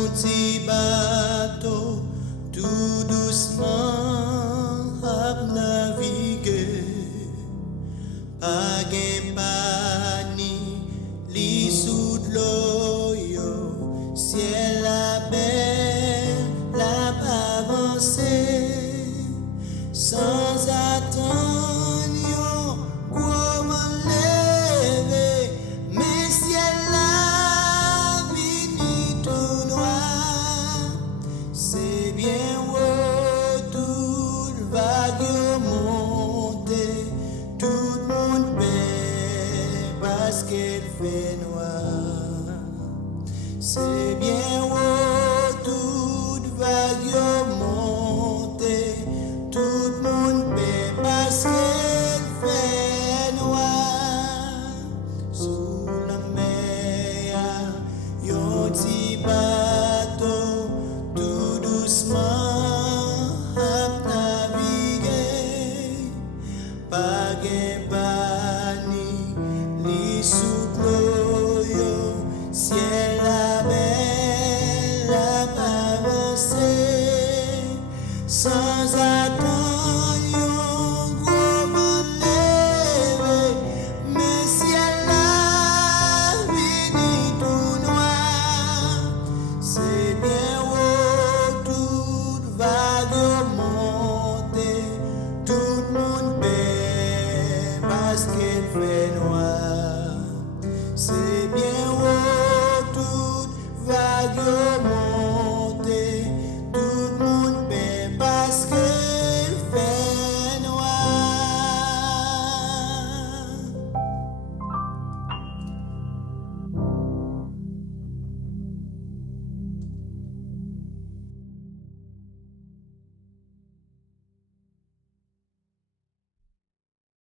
petit bateau tout doucement à naviguer. Pas gain pas ni li sous de l'eau yo, ciel la belle la avancée sans attendre yo comment lever, mais ciel la vini tout noir. C'est bien haut, tout vague yo monter, tout le monde paie parce qu'il fait noir. C'est bien haut, tout vague yo monter, tout le monde paie parce qu'il fait noir. Sous la mer, yon petit bateau tout doucement à naviguer. Pas gain pas ni li sous l'eau yo, ciel la belle la avancée sans attendre yon gros vent levé, mais ciel la vini tout noir. C'est